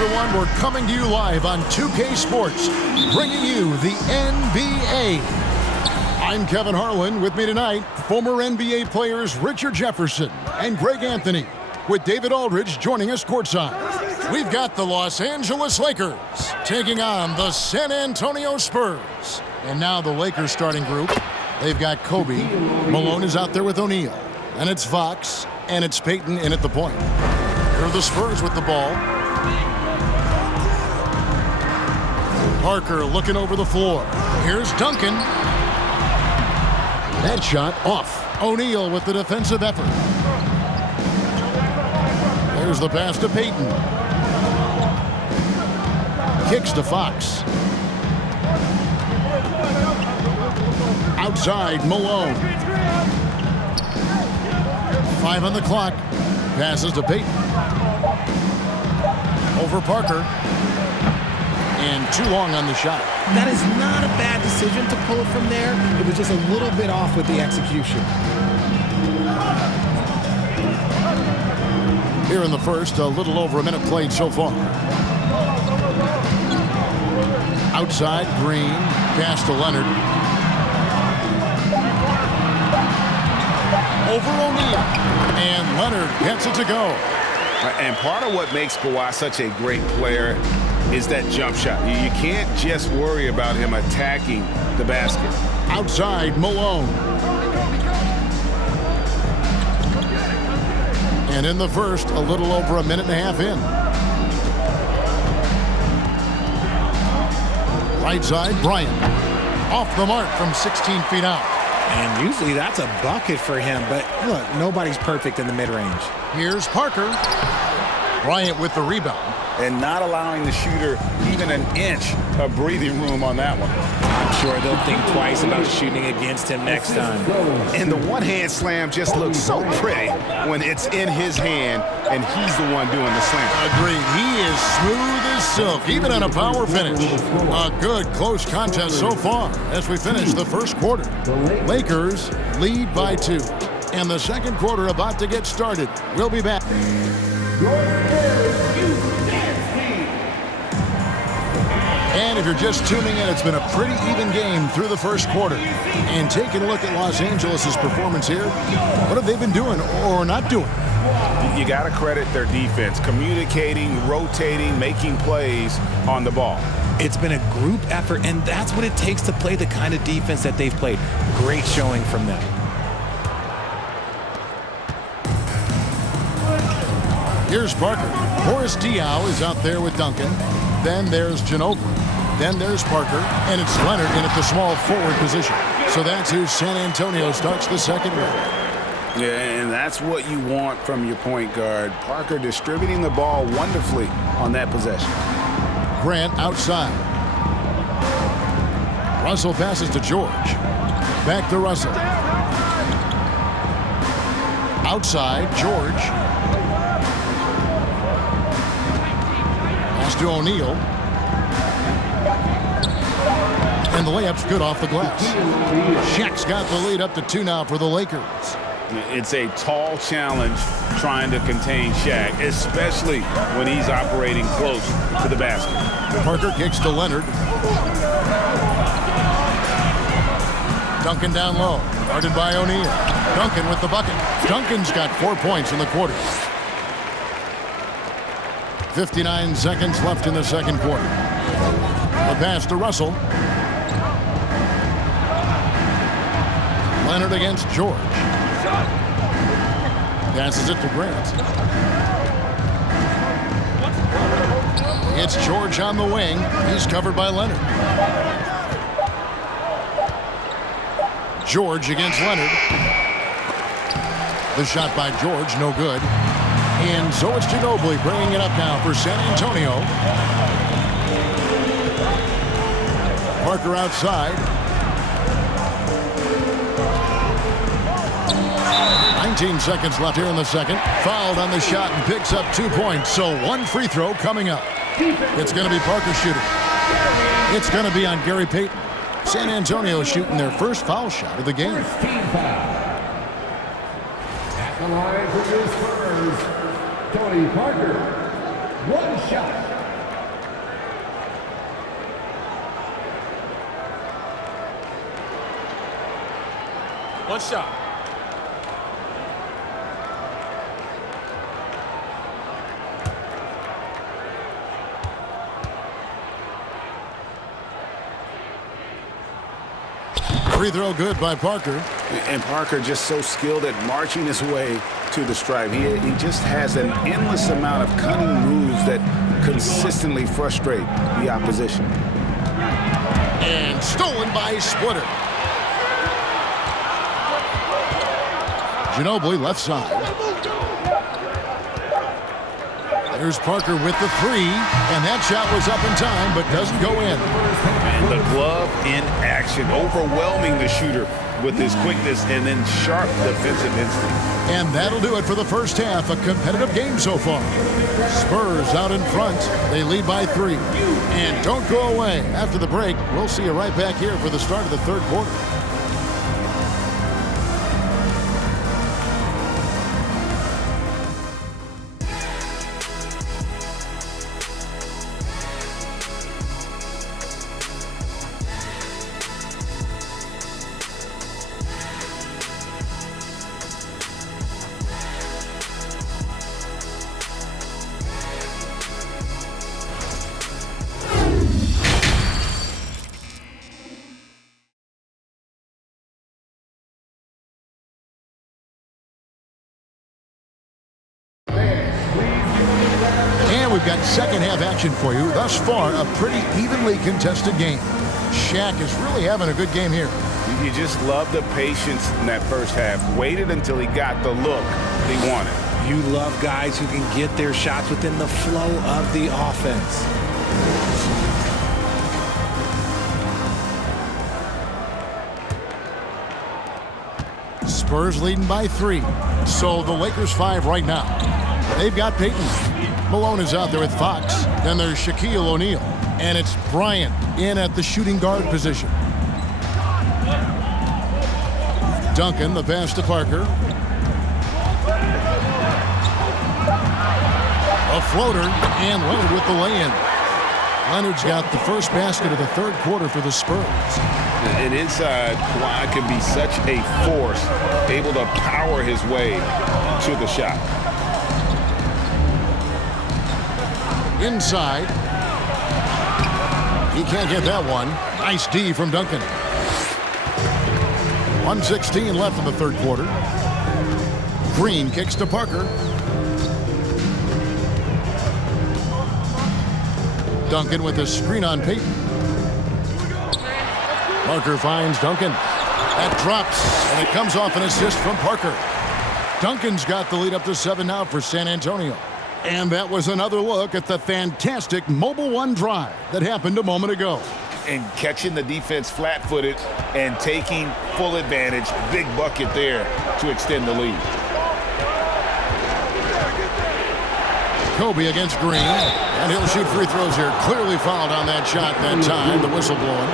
everyone. We're coming to you live on 2K Sports, bringing you the NBA. I'm Kevin Harlan. With me tonight, former NBA players Richard Jefferson and Greg Anthony, with David Aldridge joining us courtside. We've got the Los Angeles Lakers taking on the San Antonio Spurs. And now the Lakers starting group. They've got Kobe. Malone is out there with O'Neal. And it's Fox. And it's Payton in at the point. Here are the Spurs with the ball. Parker looking over the floor. Here's Duncan. That shot off. O'Neal with the defensive effort. There's the pass to Payton. Kicks to Fox. Outside, Malone. 5 on the clock. Passes to Payton. Over Parker. And too long on the shot. That is not a bad decision to pull it from there. It was just a little bit off with the execution. Here in the first, a little over a minute played so far. Outside, Green. Pass to Leonard. Over O'Neal. And Leonard gets it to go. And part of what makes Kawhi such a great player is that jump shot. You can't just worry about him attacking the basket. Outside, Malone. And in the first, a little over a minute and a half in. Right side, Bryant. Off the mark from 16 feet out. And usually that's a bucket for him, but look, nobody's perfect in the mid-range. Here's Parker. Bryant with the rebound. And not allowing the shooter even an inch of breathing room on that one. I'm sure they'll think twice about shooting against him next time. And the one-hand slam just looks so pretty when it's in his hand and he's the one doing the slam. Agreed. He is smooth as silk, even on a power finish. A good, close contest so far as we finish the first quarter. Lakers lead by 2. And the second quarter about to get started. We'll be back. And if you're just tuning in, it's been a pretty even game through the first quarter. And taking a look at Los Angeles' performance here, what have they been doing or not doing? You got to credit their defense, communicating, rotating, making plays on the ball. It's been a group effort, and that's what it takes to play the kind of defense that they've played. Great showing from them. Here's Parker. Boris Diaw is out there with Duncan. Then there's Ginobili. Then there's Parker. And it's Leonard in at the small forward position. So that's who San Antonio starts the second round. Yeah, and that's what you want from your point guard. Parker distributing the ball wonderfully on that possession. Grant outside. Russell passes to George. Back to Russell. Outside, George. To O'Neal. And the layup's good off the glass. Shaq's got the lead up to 2 now for the Lakers. It's a tall challenge trying to contain Shaq, especially when he's operating close to the basket. Parker kicks to Leonard. Duncan down low. Guarded by O'Neal. Duncan with the bucket. Duncan's got 4 points in the quarter. 59 seconds left in the second quarter. The pass to Russell. Leonard against George. Passes it to Grant. It's George on the wing. He's covered by Leonard. George against Leonard. The shot by George, no good. And so it's Ginobili bringing it up now for San Antonio. Parker outside. 19 seconds left here in the second. Fouled on the shot and picks up 2 points. So 1 free throw coming up. It's going to be Parker shooting. It's going to be on Gary Payton. San Antonio shooting their first foul shot of the game. At the line for the Spurs, Tony Parker. 1 shot. One shot. Free throw good by Parker. And Parker just so skilled at marching his way to the stripe. He just has an endless amount of cunning moves that consistently frustrate the opposition. And stolen by Splitter. Ginobili left side. There's Parker with the three, and that shot was up in time, but doesn't go in. And the glove in action, overwhelming the shooter with his quickness and then sharp defensive instinct. And that'll do it for the first half. A competitive game so far. Spurs out in front. They lead by 3. And don't go away. After the break, we'll see you right back here for the start of the third quarter. We've got second half action for you. Thus far, a pretty evenly contested game. Shaq is really having a good game here. You just love the patience in that first half. Waited until he got the look he wanted. You love guys who can get their shots within the flow of the offense. Spurs leading by 3. So the Lakers 5 right now. They've got Payton. Malone is out there with Fox. Then there's Shaquille O'Neal. And it's Bryant in at the shooting guard position. Duncan, the pass to Parker. A floater, and Leonard with the lay-in. Leonard's got the first basket of the third quarter for the Spurs. And inside, Kawhi can be such a force, able to power his way to the shot. Inside. He can't get that one. Nice D from Duncan. 1:16 left in the third quarter. Green kicks to Parker. Duncan with a screen on Payton. Parker finds Duncan. That drops, and it comes off an assist from Parker. Duncan's got the lead up to 7 now for San Antonio. And that was another look at the fantastic Mobile One drive that happened a moment ago. And catching the defense flat-footed and taking full advantage. Big bucket there to extend the lead. Kobe against Green, and he'll shoot free throws here. Clearly fouled on that shot that time, the whistle blowing.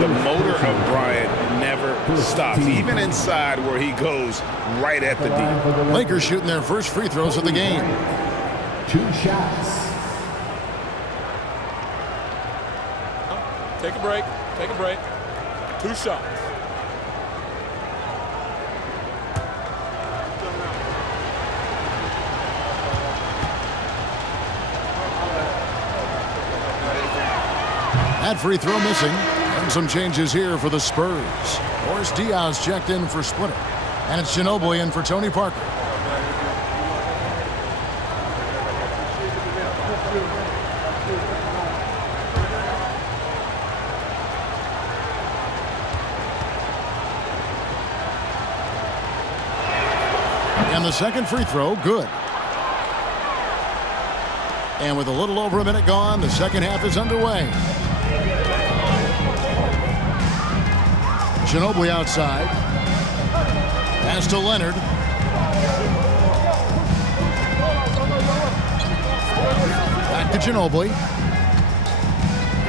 The motor of Bryant never stops, even inside where he goes right at the D. Lakers shooting their first free throws of the game. 2 shots. Take a break. Take a break. 2 shots. That free throw missing. And some changes here for the Spurs. Boris Diaz checked in for Splitter. And it's Ginobili in for Tony Parker. And the second free throw, good. And with a little over a minute gone, the second half is underway. Ginobili outside. Pass to Leonard. Back to Ginobili.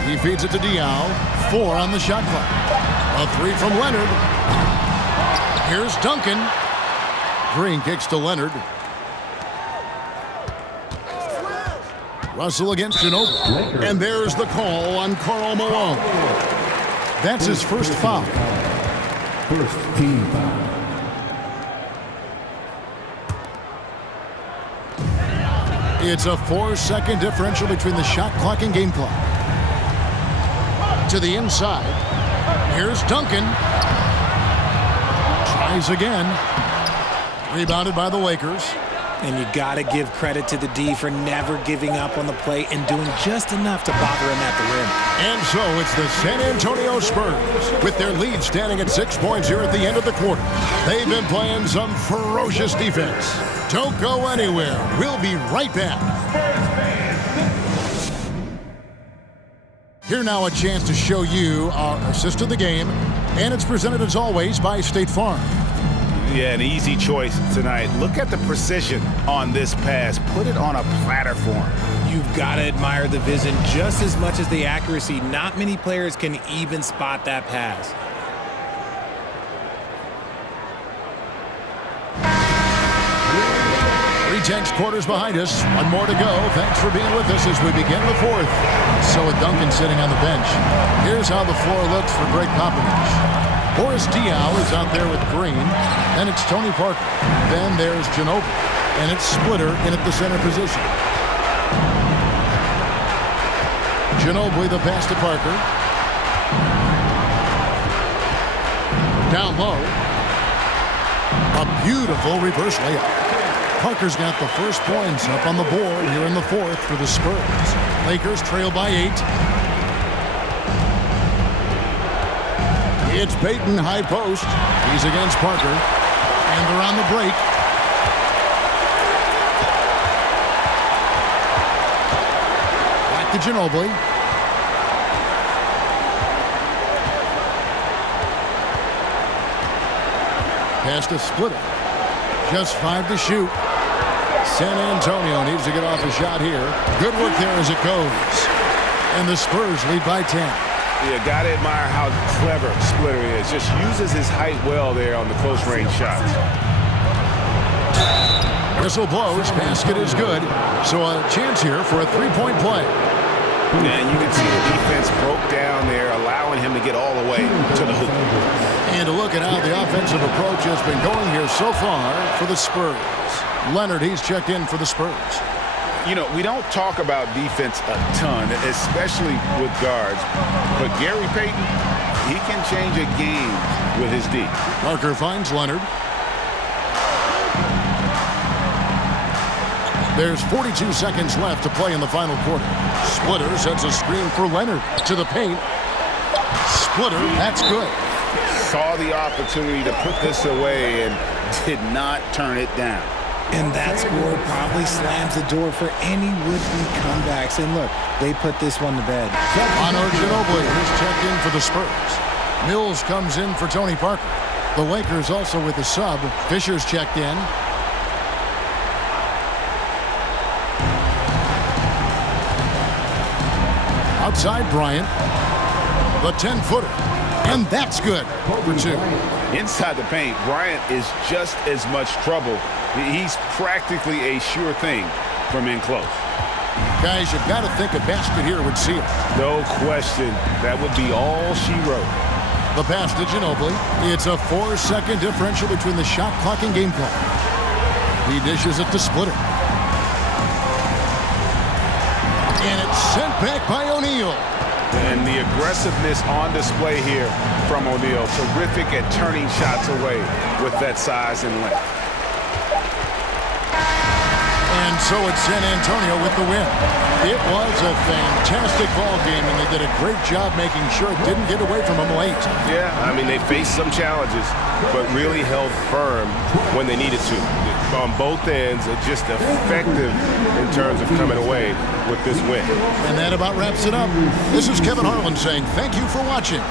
He feeds it to Diaw. 4 on the shot clock. A 3 from Leonard. Here's Duncan. Green kicks to Leonard. Russell against Ginobili. And there's the call on Karl Malone. That's his first foul. First team foul. It's a 4-second differential between the shot clock and game clock. To the inside. Here's Duncan. Tries again. Rebounded by the Lakers. And you got to give credit to the D for never giving up on the play and doing just enough to bother him at the rim. And so it's the San Antonio Spurs with their lead standing at 6 points here at the end of the quarter. They've been playing some ferocious defense. Don't go anywhere. We'll be right back. Here now a chance to show you our assist of the game, and it's presented as always by State Farm. Yeah, an easy choice tonight. Look at the precision on this pass. Put it on a platter for him. You've got to admire the vision just as much as the accuracy. Not many players can even spot that pass. Tense quarters behind us. One more to go. Thanks for being with us as we begin the fourth. So with Duncan sitting on the bench, here's how the floor looks for Greg Popovich. Boris Diaw is out there with Green. Then it's Tony Parker. Then there's Ginobili. And it's Splitter in at the center position. Ginobili the pass to Parker. Down low. A beautiful reverse layup. Parker's got the first points up on the board here in the fourth for the Spurs. Lakers trail by 8. It's Payton high post. He's against Parker. And they're on the break. Back to Ginobili. Pass to Splitter. Just 5 to shoot. San Antonio needs to get off a shot here. Good work there as it goes. And the Spurs lead by 10. Yeah, got to admire how clever Splitter is. Just uses his height well there on the close-range shots. Whistle blows. Basket is good. So a chance here for a three-point play. And you can see the defense broke down there, allowing him to get all the way to the hoop. And to look at how the offensive approach has been going here so far for the Spurs. Leonard, he's checked in for the Spurs. You know, we don't talk about defense a ton, especially with guards. But Gary Payton, he can change a game with his D. Parker finds Leonard. There's 42 seconds left to play in the final quarter. Splitter sets a screen for Leonard to the paint. Splitter, that's good. Saw the opportunity to put this away and did not turn it down. And that score probably slams the door for any would-be comebacks. And look, they put this one to bed. Honor Ginobili is checked in for the Spurs. Mills comes in for Tony Parker. The Lakers also with a sub. Fisher's checked in. Outside Bryant. The 10-footer. And that's good. For 2. Inside the paint, Bryant is just as much trouble. He's practically a sure thing from in close. Guys, you've got to think a basket here would seal it. No question. That would be all she wrote. The pass to Ginobili. It's a 4-second differential between the shot clock and game clock. He dishes it to Splitter. And it's sent back by O'Neal. And the aggressiveness on display here from O'Neal. Terrific at turning shots away with that size and length. And so it's San Antonio with the win. It was a fantastic ball game, and they did a great job making sure it didn't get away from them late. Yeah, I mean, they faced some challenges, but really held firm when they needed to. On both ends, just effective in terms of coming away with this win. And that about wraps it up. This is Kevin Harlan saying thank you for watching.